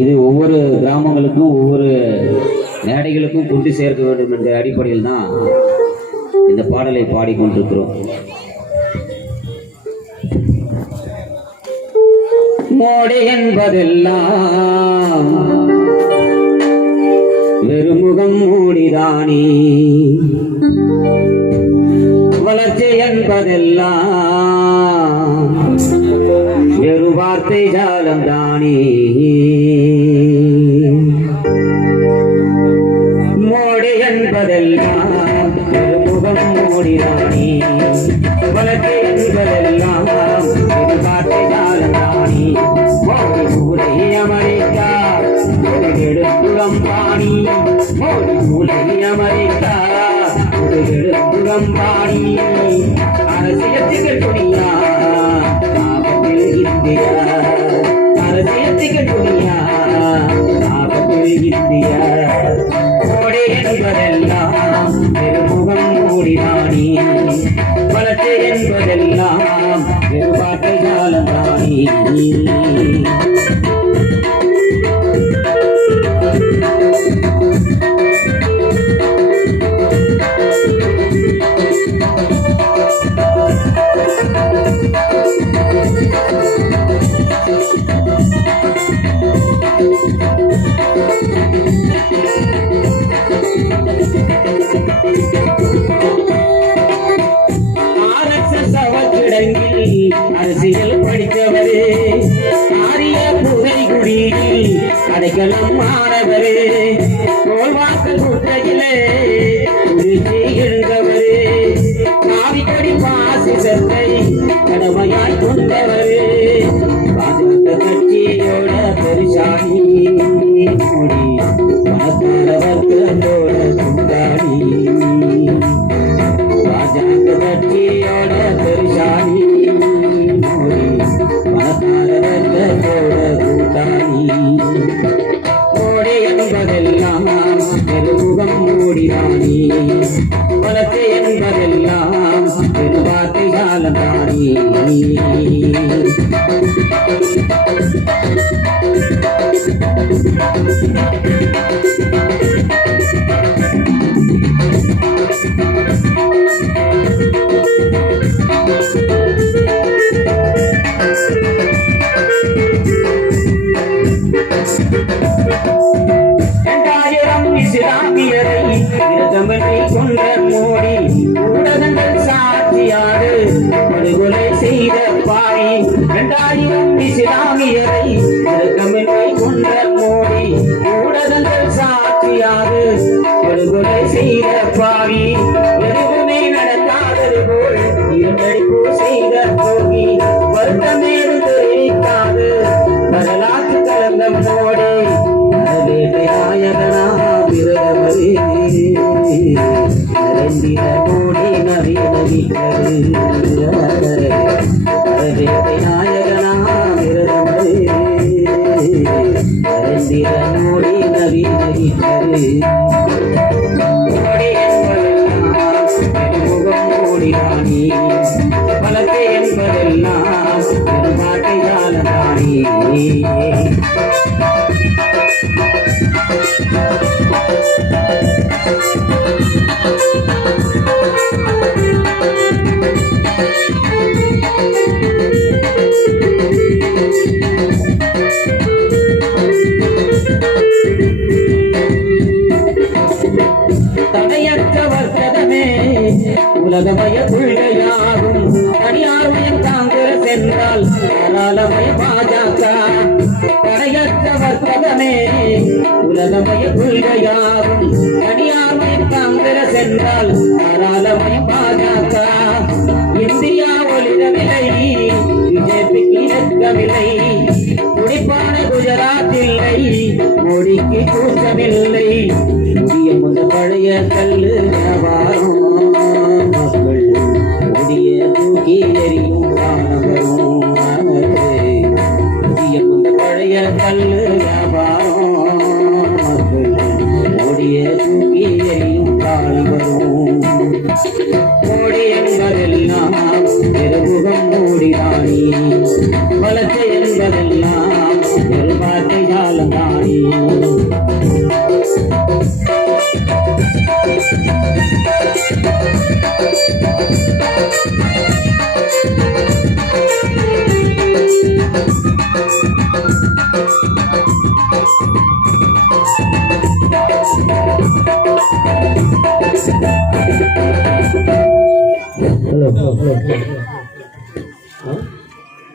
இது ஒவ்வொரு கிராமங்களுக்கும் ஒவ்வொரு மேடைகளுக்கும் கொண்டு சேர்க்க வேண்டும் என்ற அடிப்படையில் தான் இந்த பாடலை பாடிக்கொண்டிருக்கிறோம். மோடி என்பதெல்லாம் வெறுமுகம் மூடிதானே, வளர்ச்சி என்பதெல்லாம் வெறு வார்த்தை ஜாலம் தானே. மோடி என்பதெல்லாம் வெறுமுகம் மூடிதானே, வளர்ச்சி என்பதெல்லாம் வெறு வார்த்தை ஜாலம் தானே. மோடி மூலை அமெரிக்கா எடுத்துளம் பாணி, மோடி மூலை அமெரிக்கா எடுத்துளம் பாணி. அரசியல் துணியா ஆபத்தில் இந்தியா, அரசியல் துணியா ஆபத்தில் இந்தியா. மோடி என்பதெல்லாம் வெறுமுகம் மூடிதானே, வளர்ச்சி என்பதெல்லாம் வெறுபாட்டை ஜாலந்தானே. அரசியல் படித்தவரே, ஆரிய புதைகுடியில் அடைக்கலம் மாணவரே, தோல்வாக்கல் குட்டையிலே உறுதி எழுந்தவரே, காவிக்கடி பாசிசத்தை கடமையாய் கொண்டவரே, பாஜக கட்சியோட பெருசாமி மோடி, பணக்கார வர்க்கத்தோட கொண்டாடி, பாஜக கட்சியோட பெருசாமி மோடி, பணக்கார வர்க்கத்தோட கூட்டாளி. மோடி என்பதெல்லாம் வெறுமுகம் மூடிதானே, வளர்ச்சி என்பதெல்லாம் வெறுவார்த்தை ஜாலந்தானே. இஸ்லாமியரை இரதமனை கொண்ட மோடி, ஊடகங்கள் சாட்சியாடு படுகொலை செய்த பாரி. 2000 இஸ்லாமியரை இரதமனை கொண்ட மோடி, ஊடகங்கள் சாட்சியாடு படுகொலை செய்த பாரி. எதுவுமே நடக்காதது போல் இருந்தடிப்பு செய்த போகி, வருத்தமேறும் தெரிவிக்காது வரலாற்று கலந்த மோடி. நாயகனா பிறவரே நரேந்திர மோடி நவீனவிக்கரு, நாயகனா பிறவரே நரேந்திர மோடி நவீனவிக்கரு. மோடி என்பதெல்லாம் வெறுமுகம் மூடிதானே, வளர்ச்சி என்பதெல்லாம் வெறுபாட்டை ஜாலந்தானே. தடையற்ற வர்த்தகமே உலகமய கொள்கையாகும், தனியார்மயம் காங்கிரஸ் என்றால் தாராளமய பாஜக. தடையற்ற வர்த்தகமே உலகமய கொள்கையாகும், தனியார்மயம் காங்கிரஸ் என்றால் தாராளமய பாஜக. இந்தியா ஒளிரவில்லை, பிஜேபிக்கு இறக்கவில்லை, துடிப்பான குஜராத் இல்லை, மோடிக்கு கூச்சமில்லை. புதிய முந்த பழைய கல்லு வியாபாரம், மக்கள் மோடிய தூக்கி எறியும் காணவரும். புதிய முந்த பழைய கல்லு வியாபாரம், மக்கள் மோடிய தூக்கி எறியும் காணவரும். மோடி என்பதெல்லாம் வெறுமுகம் மூடிதானே, வளர்ச்சி என்பதெல்லாம் ஒரு வார்த்தை காலம் தானே. Hello.